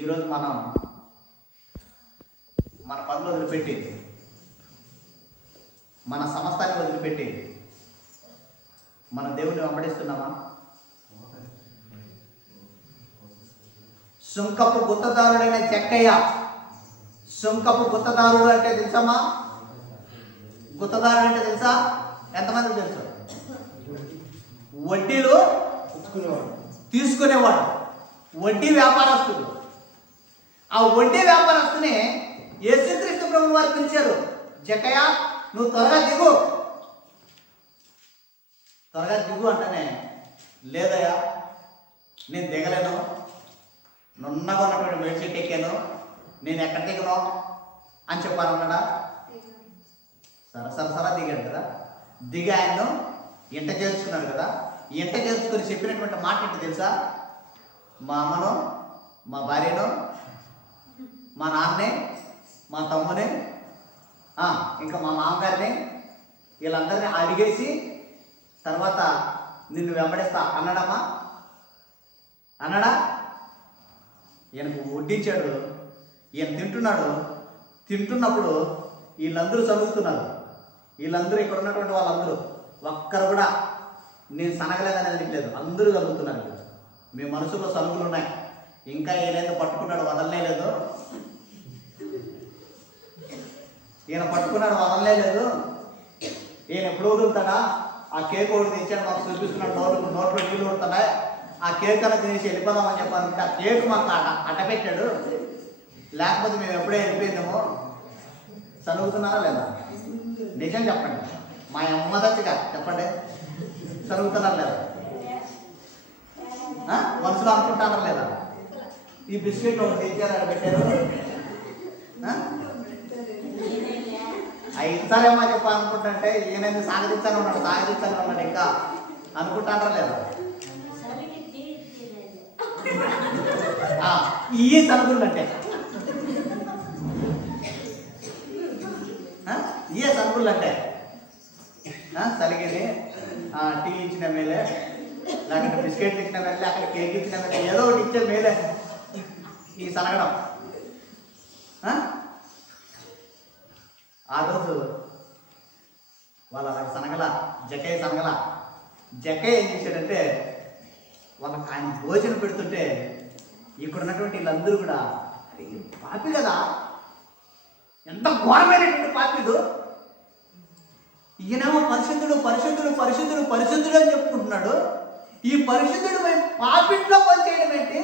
ఈరోజు మనం మన పనులు వదిలిపెట్టి, మన సమస్తాన్ని వదిలిపెట్టి మన దేవుణ్ణి వెంబడిస్తున్నామా? సుంకపు గుత్తదారుడైన జక్కయ్య, సుంకపు గుత్తదారుడు అంటే తెలుసమ్మా? గుత్తదారుడు అంటే తెలుసా? ఎంతమందికి తెలుసు? వడ్డీలు తీసుకునేవాడు, వడ్డీ వ్యాపారస్తుడు. ఆ వడ్డీ వ్యాపారస్తుని యేసుక్రీస్తు ప్రభు వారు పిలిచారు, జక్కయ్య నువ్వు త్వరగా దిగు, త్వరగా దిగు అంటేనే, లేదయ్యా నేను దిగలేను, నున్నగా ఉన్నటువంటి బెడ్షీట్ ఎక్కాను, నేను ఎక్కడ దిగను అని చెప్పాను అన్నాడా? సరసరసరా దిగాడు కదా. దిగి ఆయన్ను ఇంట చేర్చుకున్నాడు కదా. ఇంట చేర్చుకొని చెప్పినటువంటి మాట ఏంటి తెలుసా? మా అమ్మను, మా భార్యను, మా నాన్నే, మా తమ్ముని, ఇంకా మా మామగారిని, వీళ్ళందరినీ అడిగేసి తర్వాత నిన్ను వెంబడిస్తా అన్నాడమ్మా? అన్నాడా? ఈయనకు వడ్డించాడు, ఈయన తింటున్నాడు. తింటున్నప్పుడు వీళ్ళందరూ చదువుతున్నారు. వీళ్ళందరూ ఇక్కడ ఉన్నటువంటి వాళ్ళందరూ ఒక్కరు కూడా నేను సనగలేదని అనట్లేదు, అందరూ చదువుతున్నారు. మీ మనసులో సనుగులు ఉన్నాయి. ఇంకా ఏదైతే పట్టుకున్నాడు వదలనే లేదు, ఈయన పట్టుకున్నాడు వదలనే లేదు, ఈయన ఎప్పుడు వదులుతాడా? ఆ కేక్ ఒకటి తెచ్చాడు మాకు చూపిస్తున్నాడు, నోట్లో నీళ్ళు కొడుతున్నాయి, ఆ కేక్ అలా తినేసి వెళ్ళిపోదామని చెప్పాలంటే ఆ కేక్ మాకు అట్టపెట్టాడు, లేకపోతే మేము ఎప్పుడే వెళ్ళిపోయిందేమో. చదువుతున్నారా లేదా? నిజం చెప్పండి, మా అమ్మదచ్చిగా చెప్పండి, చదువుతున్నారా లేదా? మనసులో అనుకుంటారా లేదా? ఈ బిస్కెట్ ఒకటి తెచ్చారు, పెట్టారు, ఇస్తారేమో చెప్పాలనుకుంటుంటే ఈయన సాగదించాను ఉన్నాడు ఇంకా అనుకుంటారా లేదా? ఈ సరుకులు అంటే ఏ సరుకులు అంటే సరిగిని టీ ఇచ్చిన మేలే, లేకపోతే బిస్కెట్లు ఇచ్చిన మేలే, లేకపోతే కేక్ ఇచ్చిన మేలే, ఏదో ఒకటి ఇచ్చే మేలే ఈ సనగడం. ఆ రోజు వాళ్ళ సనగల జక్కయ్య సనగల. జక్కయ్య ఏం చేశాడంటే వాళ్ళకి ఆయన భోజనం పెడుతుంటే ఇక్కడ ఉన్నటువంటి వీళ్ళందరూ కూడా పాపి కదా, ఎంత ఘోరమైనటువంటి పాపిడు, ఈయనేమో పరిశుద్ధుడు పరిశుద్ధుడు పరిశుద్ధుడు పరిశుద్ధుడు అని చెప్పుకుంటున్నాడు. ఈ పరిశుద్ధుడు పాపిట్లో పనిచేయడం ఏంటి?